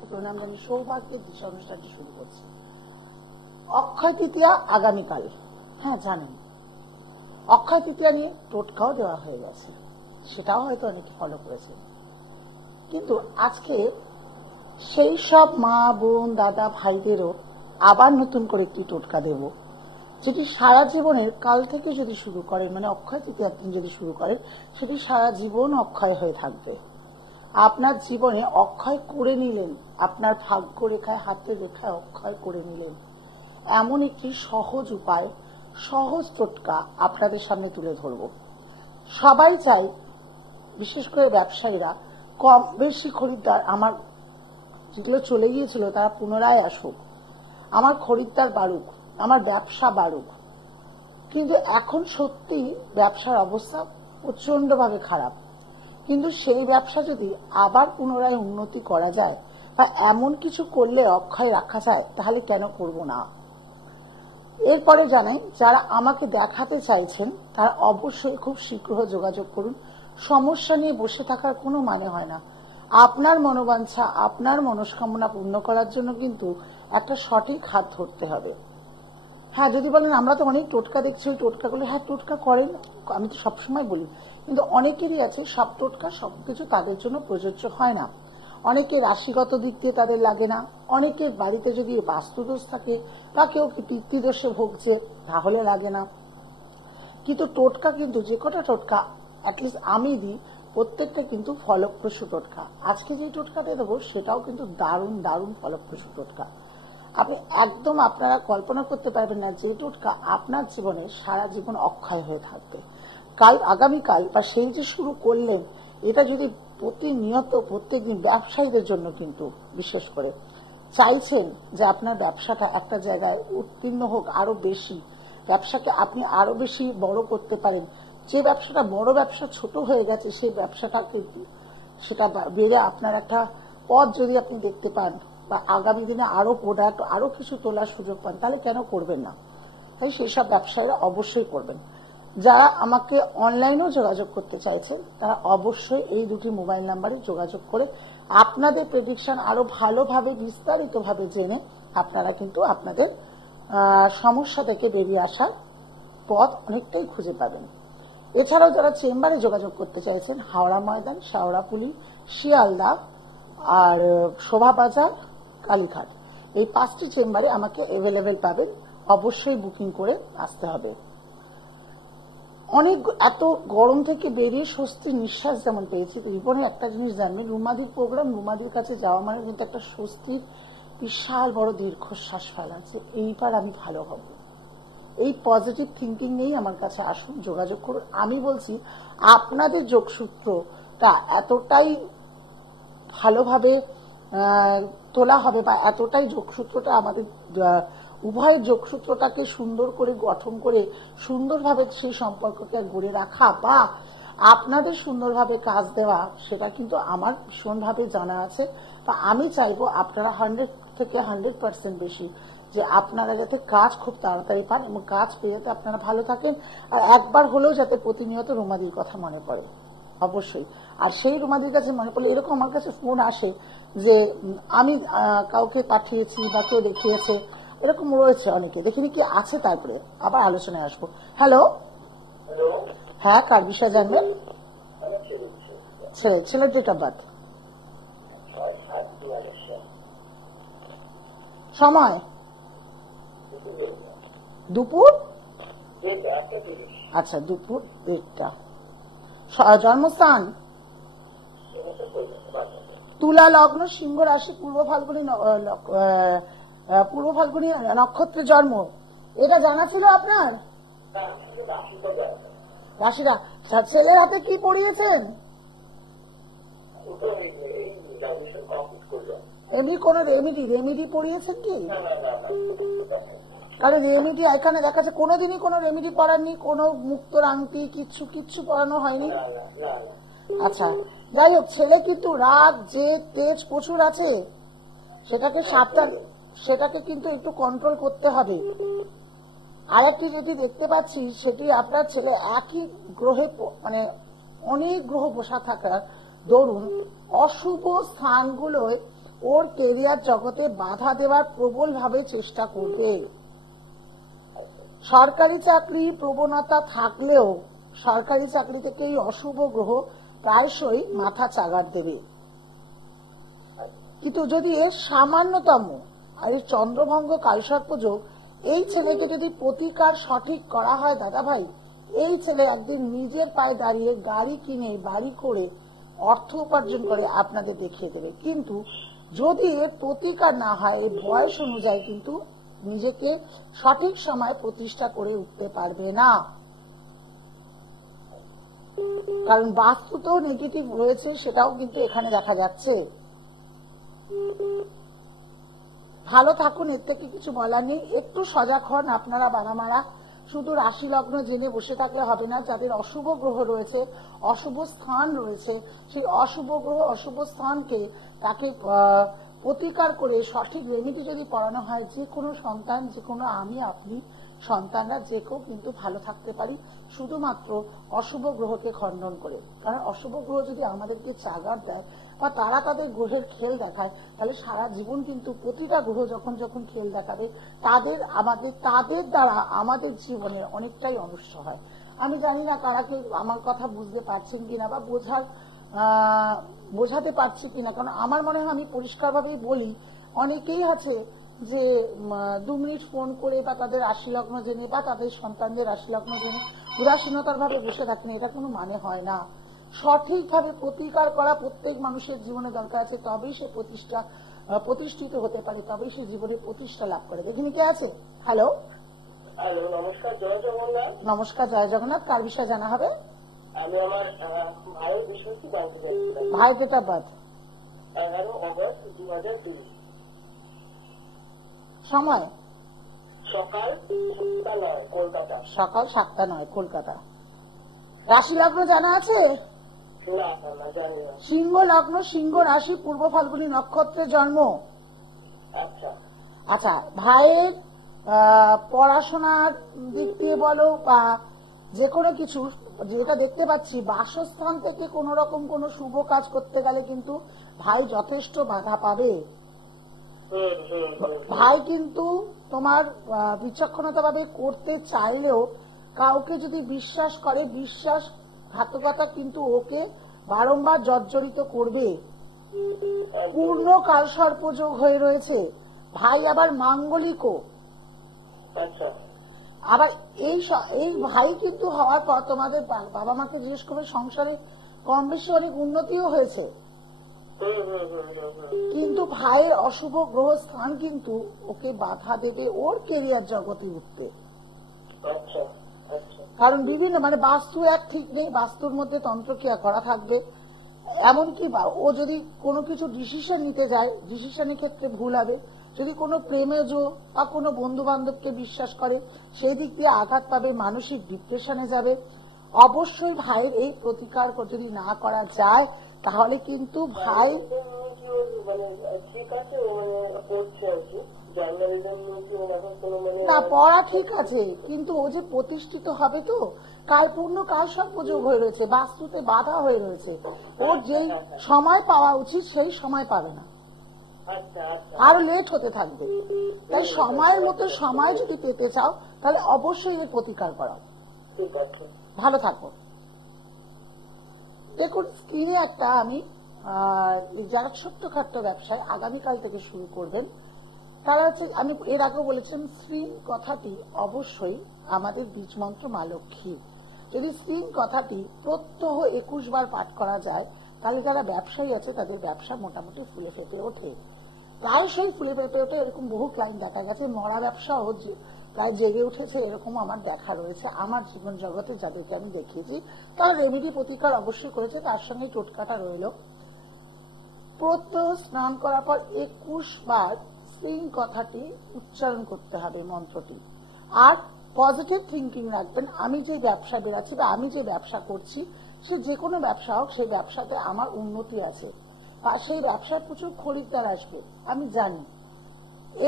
প্রণাম জানি সৌভাগ্যের দিশা অনুষ্ঠানটি শুরু করছি। অক্ষয় তৃতীয়া আগামীকাল। হ্যাঁ জানেন, অক্ষয় তৃতীয়া নিয়ে টোটকাও দেওয়া হয়ে গেছে, সেটাও হয়তো অনেকে ফলো করেছেন। কিন্তু আজকে সেই সব মা বোন দাদা ভাইদেরও আবার নতুন করে একটি টোটকা দেব, যেটি সারা জীবনের কাল থেকে যদি শুরু করেন, মানে অক্ষয় তৃতীয়ার দিন যদি শুরু করেন, সেটি সারা জীবন অক্ষয় হয়ে থাকবে। আপনার জীবনে অক্ষয় করে নিলেন, আপনার ভাগ্য রেখায় হাতের রেখায় অক্ষয় করে নিলেন, এমন একটি সহজ উপায়, সহজ টোটকা আপনাদের সামনে তুলে ধরব। সবাই চাই, বিশেষ করে ব্যবসায়ীরা, কম বেশি খরিদ্দার আমার যেগুলো চলে গিয়েছিল তারা পুনরায় আসুক, আমার খরিদ্দার বাড়ুক, আমার ব্যবসা বাড়ুক। কিন্তু এখন সত্যি ব্যবসার অবস্থা প্রচন্ডভাবে খারাপ। কিন্তু সেই ব্যবসা যদি আবার পুনরায় উন্নতি করা যায় বা এমন কিছু করলে অক্ষয় রাখা যায়, তাহলে কেন করব না। এরপরে জানাই, যারা আমাকে দেখাতে চাইছেন তারা অবশ্যই খুব শীঘ্র যোগাযোগ করুন। সমস্যা নিয়ে বসে থাকার কোনো মানে হয় না। আপনার মনোবাঞ্ছা, আপনার মনস্কামনা পূর্ণ করার জন্য কিন্তু একটা সঠিক হাত ধরতে হবে। হ্যাঁ, যদি বলেন আমরা তো অনেক টোটকা দেখছি, ওই টোটকাগুলো, হ্যাঁ টোটকা করেন, আমি তো সবসময় বলি, কিন্তু অনেকেরই আছে সব টোটকা সবকিছু তাদের জন্য প্রযোজ্য হয় না। অনেকে রাশিগত দিক দিয়ে তাদের লাগে না, অনেকের বাড়িতে যদি বাস্তুদোষ থাকে বা কেউ পিতৃদোষে ভুগছে তাহলে লাগে না। কিন্তু টোটকা কিন্তু যে কটা টোটকা অ্যাটলিস্ট আমি দিই, প্রত্যেকটা কিন্তু ফলপ্রসূ টোটকা। আজকে যে টোটকাটা দেবো সেটাও কিন্তু দারুণ দারুণ ফলপ্রসূ টোটকা। আপনি একদম আপনারা কল্পনা করতে পারবেন না যে টোটকা আপনার জীবনে সারা জীবন অক্ষয় হয়ে থাকবে। আগামীকাল বা সেই যে শুরু করলেন, এটা যদি প্রতিনিয়ত প্রত্যেকদিন, ব্যবসায়ীদের জন্য কিন্তু বিশেষ করে চাইছেন যে আপনার ব্যবসাটা একটা জায়গায় উত্তীর্ণ হোক, আরো বেশি ব্যবসাকে আপনি আরো বেশি বড় করতে পারেন, যে ব্যবসাটা বড় ব্যবসা ছোট হয়ে গেছে সেই ব্যবসাটাকে সেটা বেড়ে আপনার একটা পথ যদি আপনি দেখতে পান বা আগামী দিনে আরো প্রোডাক্ট আরো কিছু তোলার সুযোগ পান, তাহলে কেন করবেন না। তাই সেই সব ব্যবসায়ীরা অবশ্যই করবেন। যারা আমাকে অনলাইনেও যোগাযোগ করতে চাইছেন তারা অবশ্যই এই দুটি মোবাইল নাম্বারে যোগাযোগ করে আপনাদের প্রেডিকশন আরো ভালোভাবে বিস্তারিতভাবে জেনে আপনারা কিন্তু আপনাদের সমস্যা থেকে বেরিয়ে আসার পথ অনেকটাই খুঁজে পাবেন। এছাড়াও যারা চেম্বারে যোগাযোগ করতে চাইছেন, হাওড়া ময়দান, শাওড়াপুলি, শিয়ালদা আর শোভাবাজার, কালীঘাট, এই 5টি চেম্বারে আমাকে অ্যাভেলেবেল পাবেন। অবশ্যই বুকিং করে আসতে হবে। অনেক এত গরম থেকে বেরিয়ে স্বস্তির নিঃশ্বাস যেমন পেয়েছি, জীবনে একটা জিনিস জানবেন, রুমাদির প্রোগ্রাম, রুমাদির কাছে যাওয়া মানে কিন্তু একটা স্বস্তির বিশাল বড় দীর্ঘশ্বাস ফেলা, যে এইবার আমি ভালো হব। এই পজিটিভ থিঙ্কিং নিয়েই আমার কাছে আসুন, যোগাযোগ করুন। আমি বলছি আপনাদের যোগসূত্রটা এতটাই ভালোভাবে তোলা হবে বা এতটাই যোগসূত্রটা আমাদের উভয়ের যোগসূত্রটাকে সুন্দর করে গঠন করে সুন্দরভাবে সেই সম্পর্ককে গড়ে রাখা বা আপনাদের সুন্দরভাবে কাজ দেওয়া, সেটা কিন্তু আমার ভীষণভাবে জানা আছে। বা আমি চাইবো আপনারা 100 থেকে 100% বেশি যে আপনারা যাতে কাজ খুব তাড়াতাড়ি পান এবং কাজ পেয়ে যাতে আপনারা ভালো থাকেন, আর একবার হলেও যাতে প্রতিনিয়ত রুমাদির কথা মনে পড়ে অবশ্যই। আর সেই রুমাদির কাছে মনে পড়লে এরকম আমার কাছে ফোন আসে যে আমি কাউকে পাঠিয়েছি বা কেউ দেখিয়েছে, এরকম রয়েছে অনেকে, দেখিনি কি আছে, তারপরে আবার আলোচনায় আসবো। হ্যালো, হ্যাঁ কার বিষয় জানবেন? ছেলের ডেট অফ বার্থ, সময় দুপুর, আচ্ছা দুপুর 1টা, জন্মস্থান তুলা লগ্ন, সিংহ রাশি, পূর্ব ফাল্গুনী নক্ষত্রে জন্ম। এটা জানা ছিল আপনার? রাশিটা ছেলের হাতে কি পড়িয়েছেন? এমনি কোন রেমিডি পড়িয়েছেন কি? কারণ রেমিডি এখানে দেখাচ্ছে কোনোদিনই কোনো রেমিডি পড়াননি, কোনো মুক্তোর আংটি কিচ্ছু পড়ানো হয়নি। আচ্ছা, যাই হোক, ছেলে কিন্তু রাগ যে তেজ প্রচুর আছে, সেটাকে কিন্তু একটু কন্ট্রোল করতে হবে। আর একটি যদি দেখতে পাচ্ছি, সেটি আপনার ছেলে একই গ্রহে, মানে অনেক গ্রহ বসা থাকার দরুন অশুভ স্থানগুলোয় ওর কেরিয়ার জগতে বাধা দেওয়ার প্রবল ভাবে চেষ্টা করবে। সরকারি চাকরি প্রবণতা থাকলেও সরকারি চাকরি থেকে এই অশুভ গ্রহ প্রায়শই মাথা চাগার দেবে। কিন্তু যদি এর সামান্যতম আর এই চন্দ্রভঙ্গ কালসর্পযোগ এই ছেলেকে যদি প্রতিকার সঠিক করা হয় দাদা ভাই, এই ছেলে একদিন নিজের পায়ে দাঁড়িয়ে গাড়ি কিনে বাড়ি করে অর্থ উপার্জন করে আপনাদের দেখিয়ে দেবে। কিন্তু যদি এর প্রতিকার না হয় এই বয়স অনুযায়ী কিন্তু নিজেকে সঠিক সময় প্রতিষ্ঠা করে উঠতে পারবে না। কারণ বাস্তু তো নেগেটিভ রয়েছে, সেটাও কিন্তু এখানে দেখা যাচ্ছে। ভালো থাকুন, এর থেকে কিছু বলার নেই। একটু সজাগ হন আপনারা বানামারা। শুধু রাশি লগ্ন জেনে বসে থাকলে হবে না। যাদের অশুভ গ্রহ রয়েছে, অশুভ স্থান রয়েছে, সেই অশুভ গ্রহ অশুভ স্থানকে তাকে প্রতিকার করে সঠিক রেমেডি যদি পড়ানো হয়, যে কোনো সন্তান, যে কোনো আমি আপনি সন্তানরা যে কেউ কিন্তু ভালো থাকতে পারি শুধুমাত্র অশুভ গ্রহকে খণ্ডন করে। কারণ অশুভ গ্রহ যদি আমাদেরকে চাগার দেয় বা তারা তাদের গ্রহের খেল দেখায়, তাহলে সারা জীবন কিন্তু প্রতিটা গ্রহ যখন যখন খেল দেখাবে তাদের দ্বারা আমাদের জীবনের অনেকটাই অনিষ্ট হয়। আমি জানি না কারা কেউ আমার কথা বুঝতে পারছেন কিনা বা বোঝাতে পারছি কিনা, কারণ আমার মনে হয় আমি পরিষ্কারভাবেই বলি। অনেকেই আছে যে 2 মিনিট ফোন করে বা তাদের রাশি লগ্ন জেনে বা তাদের সন্তানদের রাশি লগ্ন জেনে উদাসীনতার ভাবে বসে থাকেন, এটা কোনো মানে হয় না। সঠিকভাবে প্রতিকার করা প্রত্যেক মানুষের জীবনে দরকার আছে, তবেই সে প্রতিষ্ঠিত হতে পারে, তবেই সে জীবনে প্রতিষ্ঠা লাভ করে। দেখিনি কে আছে? হ্যালো, নমস্কার, জয় জগন্নাথ। নমস্কার, জয় জগন্নাথ। কার বিষয়ে জানা হবে? আমি আমার ভাইয়ের বিষয় কি জানতে চাই। ভাই ডেট অফ বার্থ? 11 অগস্ট 2020। সময়? সকাল 7:09 কলকাতা। সকাল 7:09 কলকাতা। রাশি লগ্ন জানা আছে? না না, জানি না। সিংহ লগ্ন, সিংহ রাশি, পূর্ব ফাল্গুনী নক্ষত্রে জন্ম। আচ্ছা আচ্ছা, ভাইয়ের পড়াশোনার দিক দিয়ে বলো বা যে কোনো কিছু, যেটা দেখতে পাচ্ছি বাসস্থান থেকে কোন রকম কোন শুভ কাজ করতে গেলে কিন্তু ভাই যথেষ্ট বাধা পাবে। ভাই কিন্তু তোমার বিচক্ষণতা ভাবে করতে চাইলেও কাউকে যদি বিশ্বাস করে, বিশ্বাসঘাতকতা কিন্তু ওকে বারংবার জর্জরিত করবে। পূর্ণ কালসর্পযোগ হয়ে রয়েছে। ভাই আবার মাঙ্গলিকও। আবার এই ভাই কিন্তু হওয়ার পর তোমাদের বাবা মাকে জিজ্ঞেস করবে, সংসারে কম বেশি অনেক উন্নতিও হয়েছে। কিন্তু ভাইয়ের অশুভ গ্রহ স্থান কিন্তু ওকে বাধা দেবে ওর কেরিয়ার জগতে উঠতে। কারণ বিভিন্ন বাস্তু এক ঠিক নেই, বাস্তুর মধ্যে তন্ত্রক্রিয়া করা থাকবে। এমনকি ও যদি কোনো কিছু ডিসিশন নিতে যায়, ডিসিশনের ক্ষেত্রে ভুল হবে। যদি কোনো প্রেমেজ বা কোনো বন্ধু বান্ধবকে বিশ্বাস করে, সেই দিক দিয়ে আঘাত পাবে, মানসিক ডিপ্রেশনে যাবে। অবশ্যই ভাইয়ের এই প্রতিকার যদি না করা যায় তাহলে কিন্তু ভাই না, পড়া ঠিক আছে, কিন্তু ও যে প্রতিষ্ঠিত হবে তো, কাল পূর্ণ কাল সর্পযোগ হয়ে রয়েছে, বাস্তুতে বাধা হয়ে রয়েছে। ওর যেই সময় পাওয়া উচিত সেই সময় পাবে না, আরো লেট হতে থাকবে। তাই সময়ের মতো সময় যদি পেতে চাও তাহলে অবশ্যই এর প্রতিকার করাও। ভালো থাকো। দেখুন স্ক্রিনে একটা আমি যারা ছোট্টখাট্ট ব্যবসায় আগামীকাল থেকে শুরু করবেন তারা হচ্ছে, আমি এর আগেও বলেছিলাম শ্রী কথাটি অবশ্যই আমাদের বীজ মন্ত্র মা লক্ষ্মী। যদি শ্রী কথাটি প্রত্যহ 21 বার পাঠ করা যায় তাহলে যারা ব্যবসায়ী আছে তাদের ব্যবসা মোটামুটি ফুলে ফেপে ওঠে। প্রায়শই ফুলে ফেপে ওঠে, এরকম বহু ক্লায়েন্ট দেখা গেছে। মরা ব্যবসাও প্রায় জেগে উঠেছে, এরকম আমার দেখা রয়েছে আমার জীবন জগতে যাদেরকে আমি দেখিয়েছি। তারা রেমেডি প্রতিকার অবশ্যই করেছে, তার সঙ্গে টোটকাটা রইল। প্রত্যহ স্নান করার পর 21 বার শ্রী কথাটি উচ্চারণ করতে হবে মন্ত্রটি। আর পজিটিভ থিঙ্কিং রাখবেন, আমি যে ব্যবসা বেরাচ্ছি বা আমি যে ব্যবসা করছি, সে যে কোনো ব্যবসা হোক, সেই ব্যবসাতে আমার উন্নতি আছে বা সেই ব্যবসায় প্রচুর খরিদ্দার আসবে আমি জানি।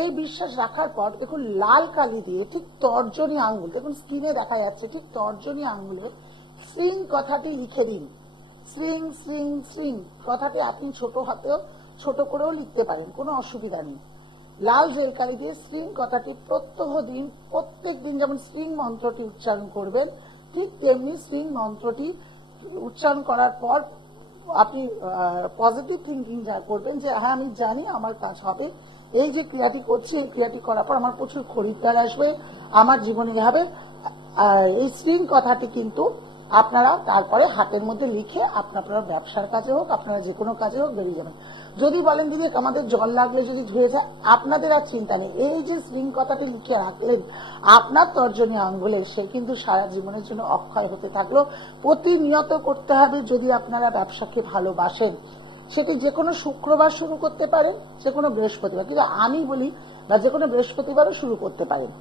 এই বিশ্বাস রাখার পর দেখুন লাল কালি দিয়ে ঠিক তর্জনী আঙ্গুল, দেখুন স্ক্রিনে দেখা যাচ্ছে, ঠিক তর্জনী আঙ্গুলে শ্রী কথাটি লিখে দিন। শ্রী শ্রী শ্রী কথাটি আপনি ছোট হাতেও ছোট করেও লিখতে পারেন, কোনো অসুবিধা নেই। লাল জেল কালি দিয়ে শ্রীং কথাটি প্রত্যহ দিন, প্রত্যেক দিন যেমন শ্রীং মন্ত্রটি উচ্চারণ করবেন, ঠিক তেমনি শ্রীং মন্ত্রটি উচ্চারণ করার পর আপনি পজিটিভ থিঙ্কিং যা করবেন যে হ্যাঁ আমি জানি আমার কাজ হবে, এই যে ক্রিয়াটি করছি এই ক্রিয়াটি করার পর আমার প্রচুর খরিদ্দার আসবে, আমার জীবনে হবে। এই শ্রীং কথাটি কিন্তু আপনারা তারপরে হাতের মধ্যে লিখে আপনার ব্যবসার কাজে হোক, আপনারা যে কোনো কাজে হোক বেরিয়ে যাবেন। যদি বলেন দিদি আমাদের জল লাগলে যদি ধুয়ে যায়, আপনাদের আর চিন্তা নেই, এই যে শ্রীং কথাটি লিখে রাখলেন আপনার তর্জনী আঙ্গুলে, সে কিন্তু সারা জীবনের জন্য অক্ষয় হতে থাকলো। প্রতিনিয়ত করতে হবে যদি আপনারা ব্যবসাকে ভালোবাসেন। সেটি যে কোনো শুক্রবার শুরু করতে পারেন, যে কোনো বৃহস্পতিবার, কিন্তু আমি বলি বা যে কোনো বৃহস্পতিবারও শুরু করতে পারেন।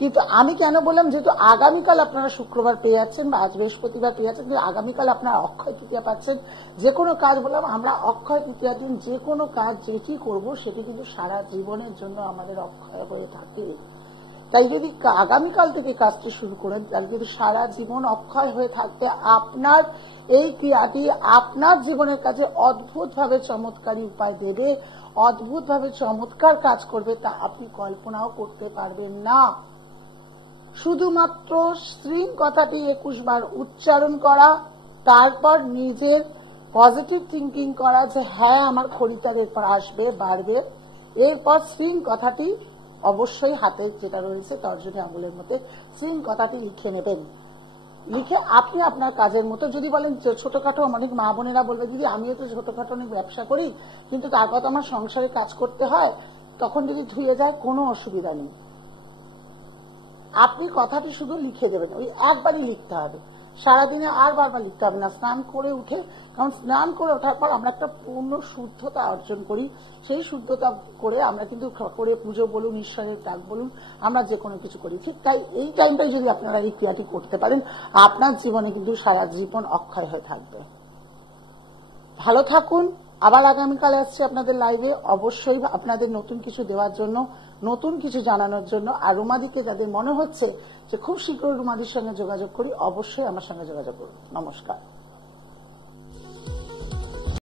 কিন্তু আমি কেন বললাম, যেহেতু আগামীকাল আপনারা শুক্রবার পেয়ে যাচ্ছেন বা আজ বৃহস্পতিবার পেয়ে যাচ্ছেন, কিন্তু আগামীকাল আপনারা অক্ষয় তৃতীয়া পাচ্ছেন। যে কোনো কাজ বললাম আমরা অক্ষয় তৃতীয়ার দিন যে কোনো কাজ যেটি করব সেটি কিন্তু সারা জীবনের জন্য আমাদের অক্ষয় হয়ে থাকে। তাই যদি আগামীকাল থেকে কাজটি শুরু করেন তাহলে কিন্তু সারা জীবন অক্ষয় হয়ে থাকবে। আপনার এই ক্রিয়াটি আপনার জীবনের কাছে অদ্ভুতভাবে চমৎকারী উপায় দেবে, অদ্ভুতভাবে চমৎকার কাজ করবে, তা আপনি কল্পনাও করতে পারবেন না। শুধুমাত্র শ্রীং কথাটি 21 বার উচ্চারণ করা, তারপর নিজের পজিটিভ থিঙ্কিং করা যে হ্যাঁ আমার খরিদ্দার এরপর আসবে, বাড়বে। এরপর শ্রীং কথাটি অবশ্যই হাতে যেটা রয়েছে তর্জনী আঙুলের মধ্যে শ্রীং কথাটি লিখে নেবেন। লিখে আপনি আপনার কাজের মতো, যদি বলেন ছোটখাটো, অনেক মা বোনেরা বলবে দিদি আমিও তো ছোটখাটো অনেক ব্যবসা করি কিন্তু তারপর তো আমার সংসারে কাজ করতে হয়, তখন যদি ধুয়ে যায় কোনো অসুবিধা নেই। আপনি কথাটি শুধু লিখে দেবেন, ওই একবারই লিখতে হবে, সারাদিনে আর বারবার লিখতে হবে না। স্নান করে উঠে, কারণ স্নান করে ওঠার পর আমরা একটা পূর্ণ শুদ্ধতা অর্জন করি, সেই শুদ্ধতা করে আমরা কিন্তু করে পুজো বলুন, ঈশ্বরের ডাক বলুন, আমরা যে কোনো কিছু করি। ঠিক তাই এই টাইমটাই যদি আপনারা এই ক্রিয়াটি করতে পারেন আপনার জীবনে কিন্তু সারা জীবন অক্ষয় হয়ে থাকবে। ভালো থাকুন। আবার আগামীকাল আসছি আপনাদের লাইভে, অবশ্যই আপনাদের নতুন কিছু দেওয়ার জন্য, নতুন কিছু জানানোর জন্য। আর রুমাদিকে যাদের মনে হচ্ছে যে খুব শীঘ্রই রুমাদির সঙ্গে যোগাযোগ করি, অবশ্যই আমার সঙ্গে যোগাযোগ করুন। নমস্কার।